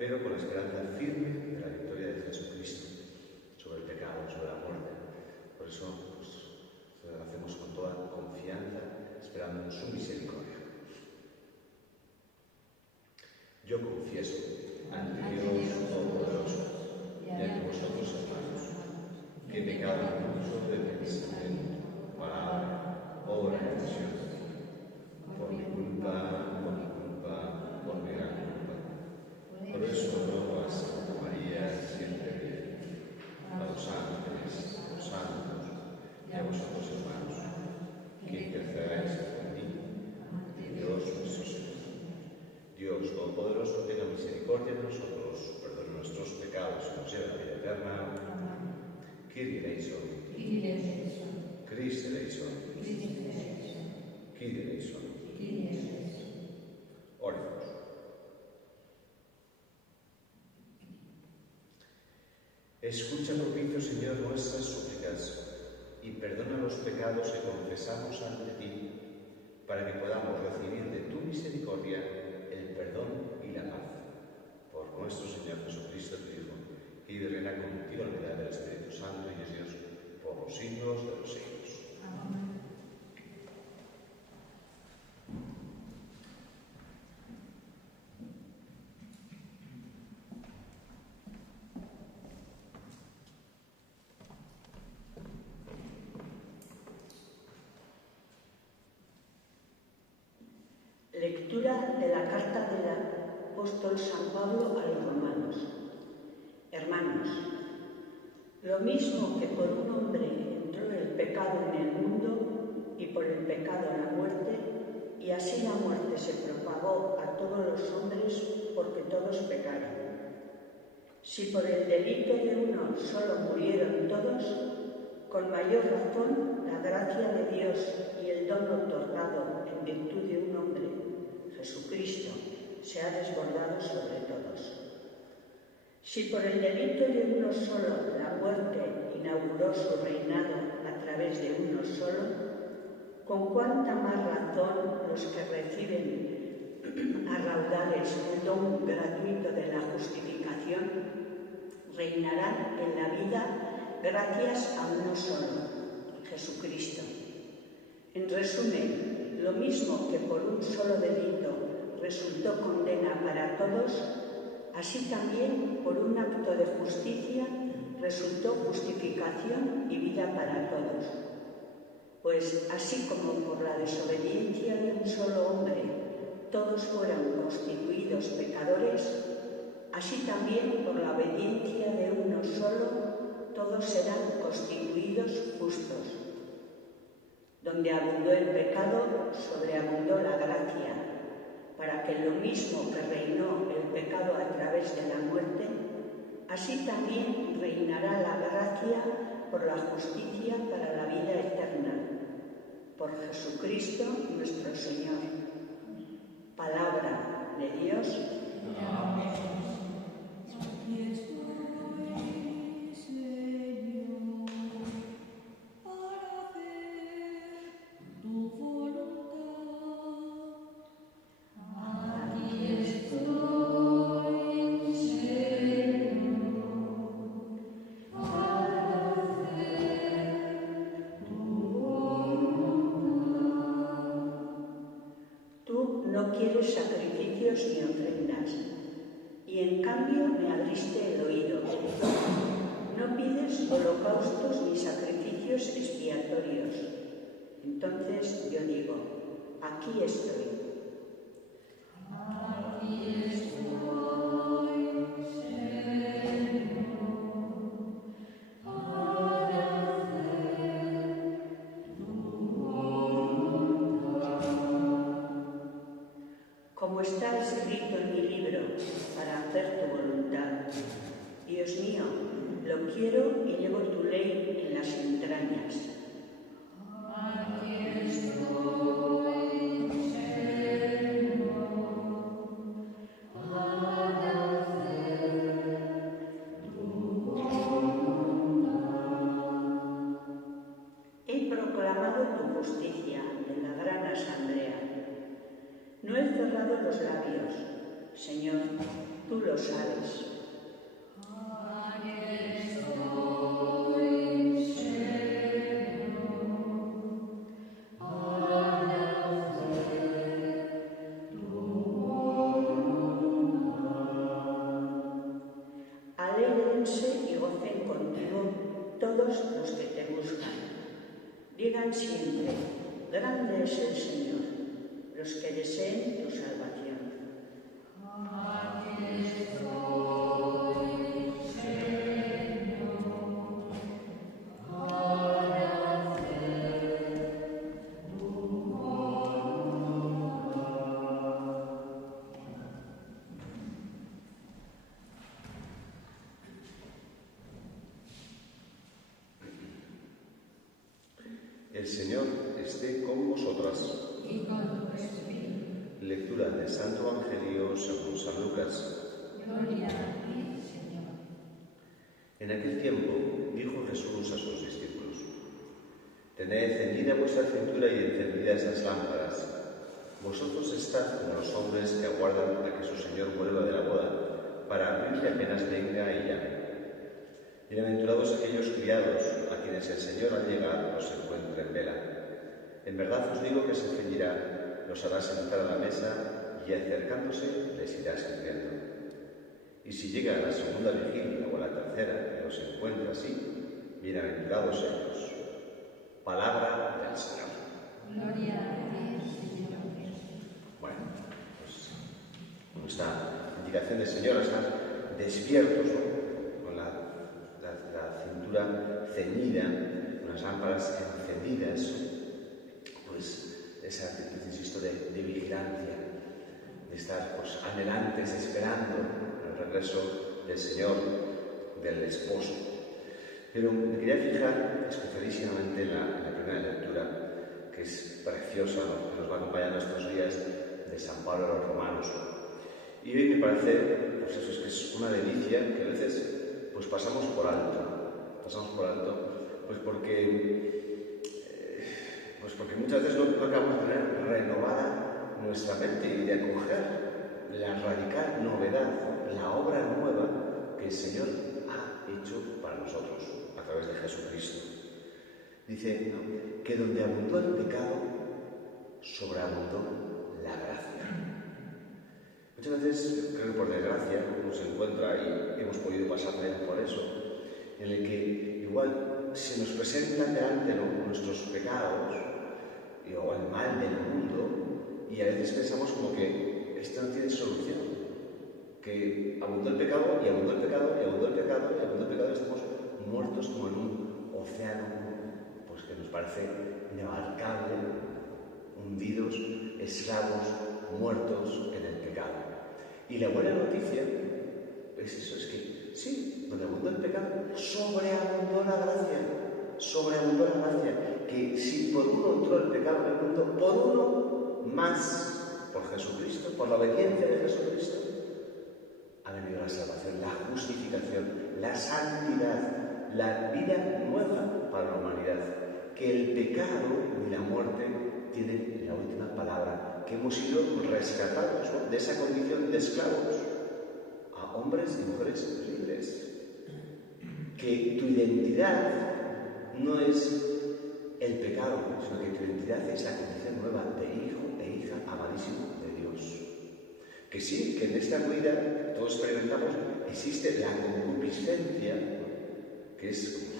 pero con la esperanza firme de la victoria de Jesucristo sobre el pecado, sobre la muerte. Por eso lo hacemos con toda confianza, esperando en su misericordia. Yo confieso ante Dios Todopoderoso y ante vosotros, hermanos, que he pecado mucho de pensamiento, palabra, obra y acción, por mi culpa, por mi gran culpa. Por eso rogo a Santa María, siempre Virgen, a los ángeles, a los santos y a vosotros, hermanos, que intercedáis por mí ante Dios nuestro Señor. Dios Todopoderoso tenga misericordia de nosotros, perdone nuestros pecados y nos lleve a la vida eterna. Kyrie eleison. Christe eleison. Kyrie eleison. Oremos. Escucha propicio, Señor, nuestras súplicas y perdona los pecados que confesamos ante ti, para que podamos recibir de tu misericordia el perdón y la paz. Por nuestro Señor Jesucristo, tu Hijo, que vive y reina contigo en la unidad del Espíritu Santo y es Dios por los siglos de los siglos. Amén. Lectura de la carta del apóstol San Pablo a los romanos. Hermanos, lo mismo que por un hombre entró el pecado en el mundo y por el pecado la muerte, y así la muerte se propagó a todos los hombres porque todos pecaron. Si por el delito de uno solo murieron todos, con mayor razón la gracia de Dios y el don otorgado en virtud de un hombre, Jesucristo, se ha desbordado sobre todos. Si por el delito de uno solo la muerte inauguró su reinado a través de uno solo, con cuánta más razón los que reciben a raudales el don gratuito de la justificación reinarán en la vida gracias a uno solo, Jesucristo. En resumen, lo mismo que por un solo delito resultó condena para todos, así también por un acto de justicia resultó justificación y vida para todos. Pues así como por la desobediencia de un solo hombre todos fueron constituidos pecadores, así también por la obediencia de uno solo todos serán constituidos justos. Donde abundó el pecado, sobreabundó la gracia, para que lo mismo que reinó el pecado a través de la muerte, así también reinará la gracia por la justicia para la vida eterna. Por Jesucristo nuestro Señor. Palabra de Dios. Amén. No quieres sacrificios ni ofrendas, y en cambio me abriste el oído. No pides holocaustos ni sacrificios expiatorios. Entonces yo digo, aquí estoy. Aquí estoy, Señor, para hacer tu voluntad. Como está escrito en mi libro, para hacer tu voluntad. Dios mío, lo quiero y llevo tu ley en las entrañas. Aquí estoy, Señor, para hacer tu voluntad. He proclamado tu justicia en la gran asamblea. No he cerrado los labios, Señor, tú lo sabes. Alégrense y gocen contigo todos los que te buscan. Digan siempre, grande es el Señor, los que deseen tu salvación. El Señor esté con vosotras. Y con tu espíritu. Lectura del Santo Evangelio según San Lucas. Gloria a ti, Señor. En aquel tiempo dijo Jesús a sus discípulos: Tened encendida vuestra cintura y encendidas las lámparas. Vosotros estad como los hombres que aguardan a que su Señor vuelva de la boda, para abrirle apenas venga y llame. Bienaventurados aquellos criados a quienes el Señor al llegar los encuentre en vela. En verdad os digo que se ceñirá, los hará sentar a la mesa y acercándose les irá sirviendo. Y si llega a la segunda vigilia o a la tercera y los encuentra así, bienaventurados ellos. Palabra del Señor. Gloria a ti, Señor Jesús. Bueno, pues con esta indicación del Señor están despiertos, ¿no? Con la cintura ceñida, con las lámparas encendidas, pues esa actitud, insisto, de vigilancia, de estar pues anhelantes, esperando el regreso del Señor, del esposo. Pero me quería fijar especialísimamente en la primera lectura, que es preciosa, ¿no? Que nos va acompañando estos días, de San Pablo a los Romanos. Y hoy me parece, pues eso, es que es una delicia que a veces pues pasamos por alto, pues porque muchas veces no acabamos de tener renovada nuestra mente y de acoger la radical novedad, la obra nueva que el Señor ha hecho para nosotros a través de Jesucristo. Dice, ¿no?, que donde abundó el pecado, sobreabundó la gracia. Muchas veces, creo que por desgracia, uno se encuentra, y hemos podido pasar por eso, en el que igual se nos presentan delante nuestros pecados o el mal del mundo, y a veces pensamos como que esto no tiene solución, que abundó el pecado y abundó el pecado y abundó el pecado y abundó el pecado, y estamos muertos como en un océano pues que nos parece inabarcable, hundidos, esclavos, muertos en el pecado. Y la buena noticia es eso, es que sí, donde abundó el pecado, sobreabundó la gracia, que si por uno entró el pecado en el mundo, por uno más, por Jesucristo, por la obediencia de Jesucristo, ha venido la salvación, la justificación, la santidad, la vida nueva para la humanidad, que el pecado y la muerte tienen la última palabra, que hemos sido rescatados, ¿no?, de esa condición de esclavos a hombres y mujeres libres. Que tu identidad no es el pecado, sino que tu identidad es la condición nueva de hijo e hija amadísimo de Dios. Que sí, que en esta vida todos experimentamos, existe la concupiscencia, ¿no?, que es,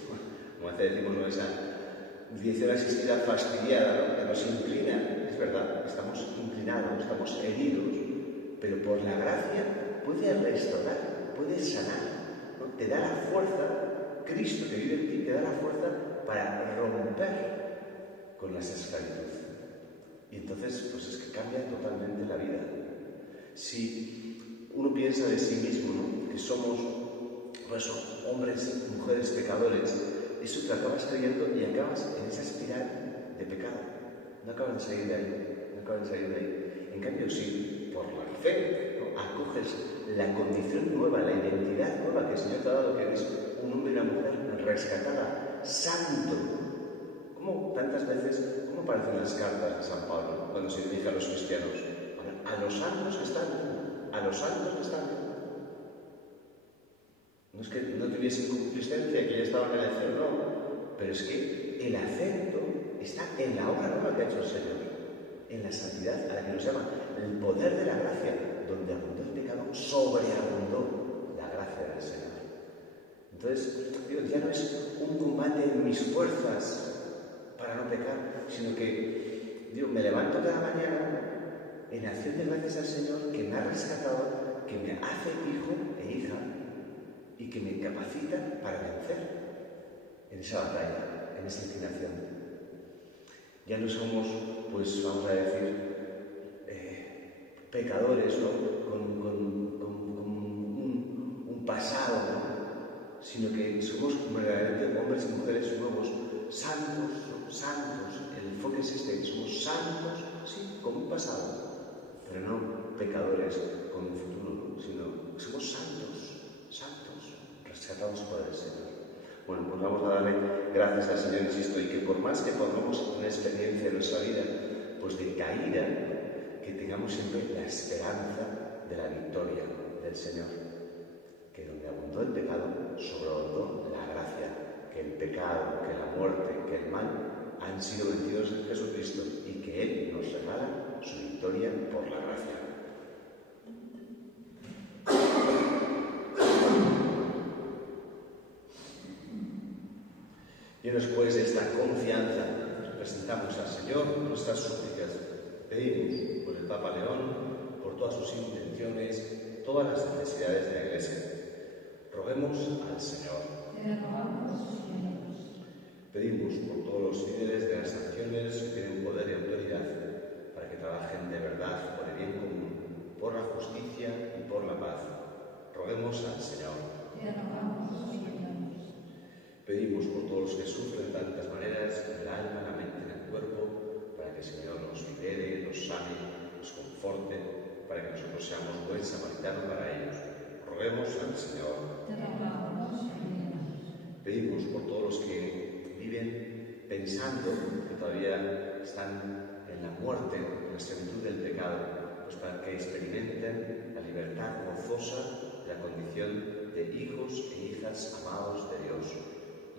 como a veces decimos, ¿no?, esa dirección asistida fastidiada, ¿no?, que nos inclina. Es verdad, estamos inclinados, estamos heridos, pero por la gracia puede restaurar, puede sanar, ¿no? Te da la fuerza, Cristo que vive en ti te da la fuerza para romper con esa esclavitud. Y entonces, pues es que cambia totalmente la vida. Si uno piensa de sí mismo, ¿no?, que somos, pues, hombres, mujeres pecadores, eso te acabas creyendo y acabas en esa espiral de pecado. No acabas de salir de ahí, En cambio, si por la fe, ¿no?, acoges la condición nueva, la identidad nueva que el Señor te ha dado, que eres un hombre y una mujer rescatada, santo. Como tantas veces, ¿cómo aparecen las cartas de San Pablo cuando se dirige a los cristianos? A los santos que están, a a los santos que están. No es que no tuviesen consistencia, que ya estaban en el cielo, no. Pero es que el acento está en la obra nueva que ha hecho el Señor, en la santidad a la que nos llama, el poder de la gracia, donde abundó el pecado, sobreabundó la gracia del Señor. Entonces, digo, ya no es un combate en mis fuerzas para no pecar, sino que, digo, me levanto cada mañana en acción de gracias al Señor que me ha rescatado, que me hace hijo e hija y que me capacita para vencer en esa batalla, en esa inclinación. Ya no somos, pues vamos a decir, pecadores, ¿no? Con un pasado, ¿no? Sino que somos verdaderamente hombres y mujeres nuevos, santos, ¿no? Santos. El enfoque es este, somos santos, sí, con un pasado, pero no pecadores con un futuro, ¿no? Sino que somos santos, rescatados por el Señor. Bueno, pues vamos a darle gracias al Señor, insisto, y que por más que pongamos una experiencia en nuestra vida, pues de caída, que tengamos siempre la esperanza de la victoria del Señor. Que donde abundó el pecado, sobreabundó la gracia, que el pecado, que la muerte, que el mal han sido vencidos en Jesucristo y que Él nos regala su victoria por la gracia. Y después de esta confianza, presentamos al Señor nuestras súplicas. Pedimos por el Papa León, por todas sus intenciones, todas las necesidades de la Iglesia. Roguemos al Señor. Pedimos por todos los líderes de las naciones que tienen poder y autoridad, para que trabajen de verdad por el bien común, por la justicia y por la paz. Roguemos al Señor. Pedimos por todos los que sufren de tantas maneras, en el alma, en la mente, en el cuerpo, para que el Señor los libere, los sane, los conforte, para que nosotros seamos buen samaritano para ellos. Roguemos al Señor. Pedimos por todos los que viven pensando que todavía están en la muerte, en la esclavitud del pecado, pues para que experimenten la libertad gozosa de la condición de hijos e hijas amados de Dios,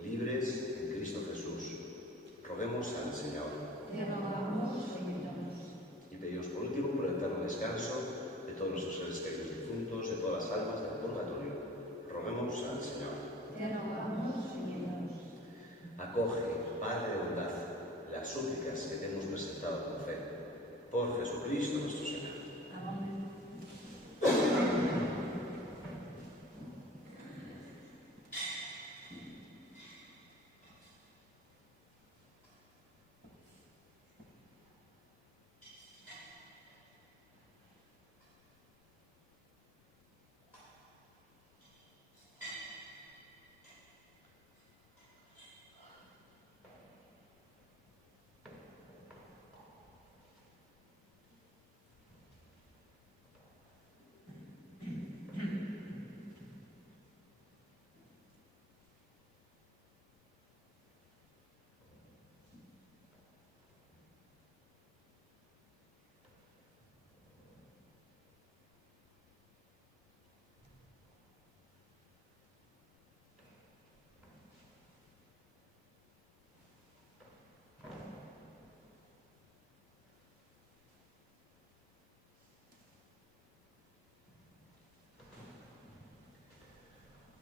libres en Cristo Jesús. Roguemos al Señor. Y pedimos por último por el eterno descanso de todos nuestros seres queridos difuntos, de todas las almas del purgatorio. Roguemos al Señor. Acoge, Padre de bondad, las súplicas que te hemos presentado con fe. Por Jesucristo nuestro Señor.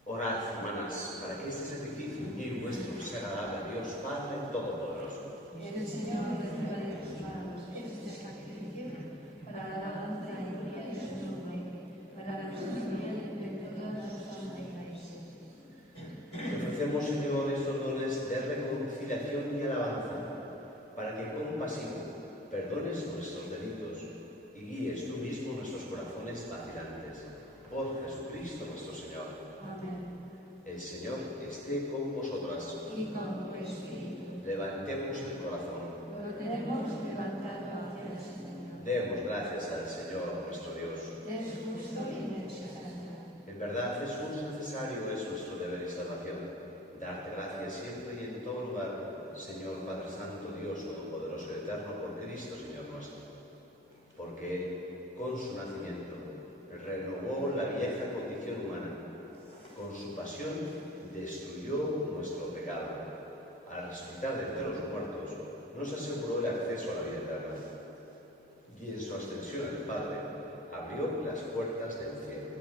Orad, hermanas, para que este sacrificio mío y vuestro sea agradable a Dios Padre Todopoderoso. El Señor reciba de tus manos este sacrificio para la alabanza y gloria de su nombre, para la bien de todas sus santas. Te ofrecemos, Señor, estos dones de reconciliación y alabanza, para que compasivo perdones nuestros delitos y guíes tú mismo nuestros corazones vacilantes. Por Jesucristo nuestro Señor. Amén. El Señor esté con vosotras. Y con tu espíritu. Levantemos el corazón. Lo tenemos levantado hacia el Señor. Demos gracias al Señor nuestro Dios. Es justo y necesario. En verdad, Jesús, necesario es nuestro deber y salvación. Darte gracias siempre y en todo lugar, Señor Padre Santo, Dios Todopoderoso y Eterno, por Cristo, Señor nuestro. Porque con su nacimiento, el renovó la vieja condición humana. Con su pasión destruyó nuestro pecado. Al resucitar de entre los muertos, nos aseguró el acceso a la vida eterna. Y en su ascensión el Padre abrió las puertas del cielo.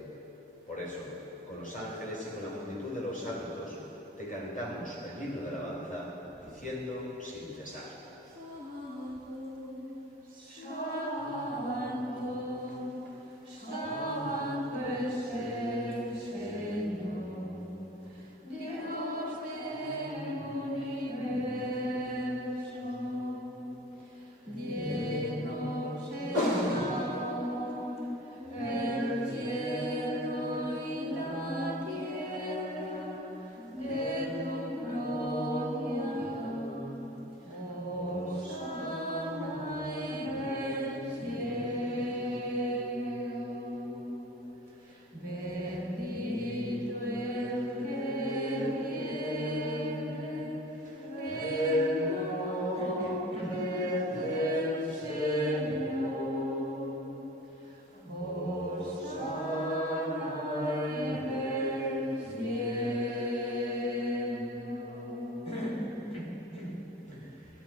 Por eso, con los ángeles y con la multitud de los santos, te cantamos el himno de alabanza, diciendo sin cesar.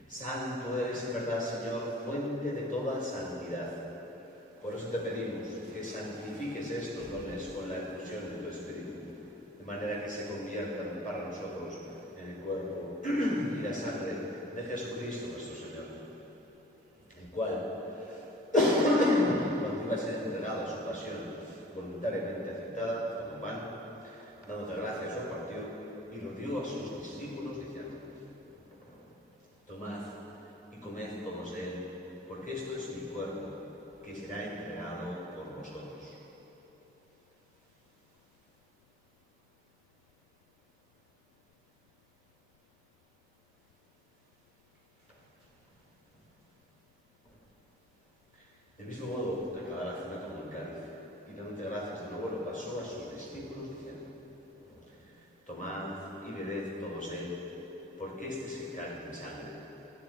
Santo eres en verdad, Señor, fuente de toda santidad. Por eso te pedimos que santifiques estos dones con la efusión de tu Espíritu, de manera que se conviertan para nosotros en el cuerpo y la sangre de Jesucristo nuestro Señor, el cual, cuando iba a ser entregado a su pasión voluntariamente aceptada, tomó pan, dándote gracias, lo partió y lo dio a sus discípulos diciendo: tomad y comed todos de él, porque esto es mi cuerpo, que será entregado por vosotros. Del mismo modo, acababa la cena con el cáliz, y dándote gracias de nuevo lo pasó a sus discípulos diciendo: tomad y bebed todos de él, porque este es el cáliz de mi sangre,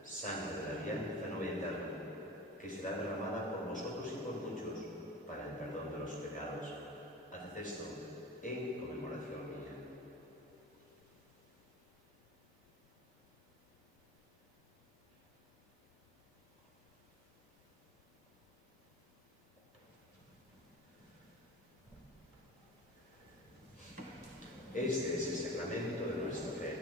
sangre de la alianza nueva y eterna, que será derramada por vosotros y por muchos para el perdón de los pecados. Haced esto en conmemoración mía. Este es el sacramento de nuestra fe.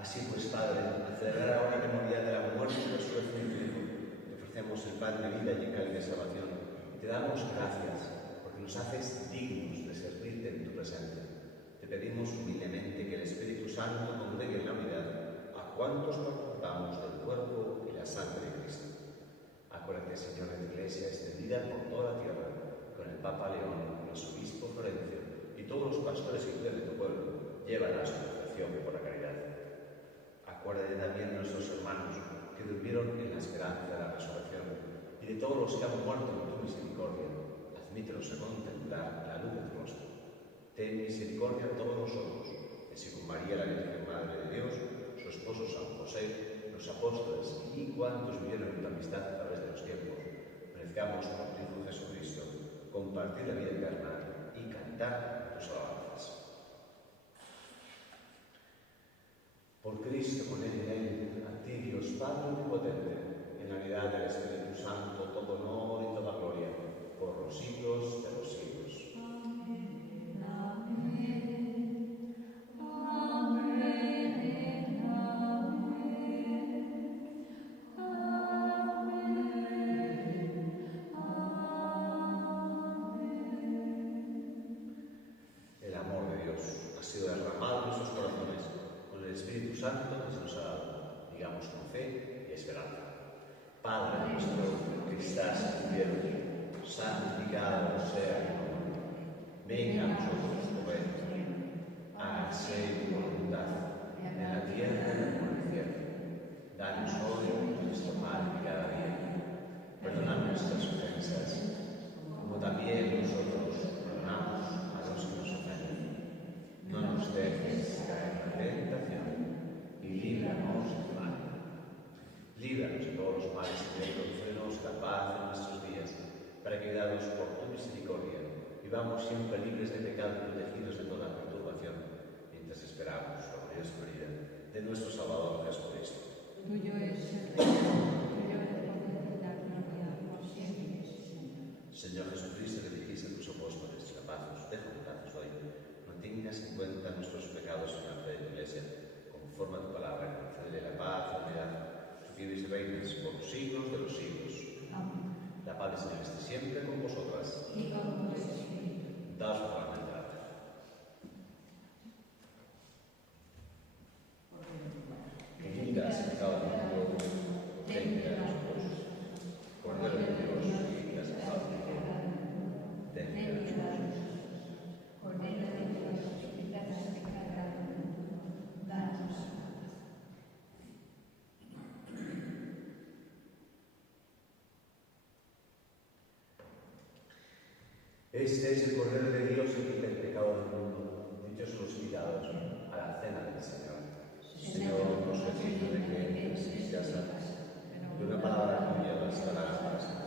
Así pues, Padre, al celebrar ahora la memoria de la muerte y resurrección de tu Hijo, te ofrecemos el pan de vida y el cáliz de salvación. Te damos gracias porque nos haces dignos de servirte en tu presencia. Te pedimos humildemente que el Espíritu Santo congregue en la unidad a cuantos participamos del cuerpo y la sangre de Cristo. Acuérdate, Señor, de tu Iglesia extendida por toda la tierra, con el Papa León, el Arzobispo Florencio y todos los pastores y fieles de tu pueblo. Llévala a su perfección por la caridad. Acuérdate también de nuestros hermanos que durmieron en la esperanza de la resurrección y de todos los que han muerto en tu misericordia. Admítelos a contemplar la luz de tu rostro. Ten misericordia a todos nosotros, así como María, la Virgen Madre de Dios, su esposo San José, los apóstoles y cuantos vivieron en tu amistad a través de los tiempos. Merezcamos por tu Hijo Jesucristo compartir la vida eterna y cantar tus alabanzas. Por Cristo, con él y en él, a ti, Dios Padre omnipotente, en la unidad del Espíritu Santo, todo honor y toda gloria, por los siglos de los siglos. Amén. Amén. Amén. Amén. Amén. El amor de Dios ha sido derramado en nuestros corazones con el Espíritu Santo que se nos ha dado, digamos con fe y esperanza. Padre nuestro que estás en el cielo, santificado sea tu nombre. Venga a nosotros tu reino. Hágase tu voluntad en la tierra como en el cielo. Danos hoy nuestro pan de cada día. Líbranos de todos los males y concédenos la paz en nuestros días, para que, guiados por tu misericordia, vivamos siempre libres de pecado y protegidos de toda perturbación, mientras esperamos la gloriosa venida de nuestro Salvador Jesucristo. Tuyo es el reino, tuyo es el poder y la gloria, por siempre, Señor. Señor Jesucristo, que dijiste a tus apóstoles: la paz os dejo, mi paz os doy. No tengas en cuenta nuestros pecados en la fe de tu Iglesia, conforme a tu palabra, concédele la paz, la unidad, tú vives y reinas por los siglos de los siglos. Amén. La paz del Señor esté siempre con vosotras. Y con tu espíritu. Daos por la entrada. Que quitas el pecado del mundo, ten piedad de nosotros. Cordero de Dios, que quitas el pecado del mundo, ten piedad de nosotros. Cordero de Dios, que quitas el pecado del mundo, danos paz. Este es el Cordero de Dios que quita el pecado del mundo. Dichosos los invitados a la cena del Señor. Señor, nos felicito de que recibiste a Santa, de una palabra tuya bastará para siempre.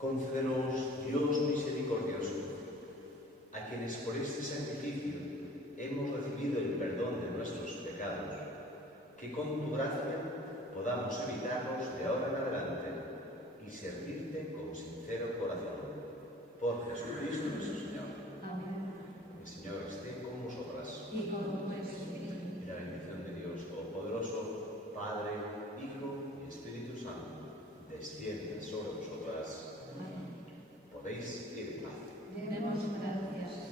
Concédenos, Dios misericordioso, a quienes por este sacrificio hemos recibido el perdón de nuestros pecados, que con tu gracia podamos evitarlos de ahora en adelante y servirte con sincero corazón. Por Jesucristo nuestro Señor. Amén. El Señor esté con vosotras. Y con tu espíritu. Y la bendición de Dios Todopoderoso, Padre, Hijo y Espíritu Santo, descienda sobre vosotras. Amén. Podéis ir en paz. Demos gracias.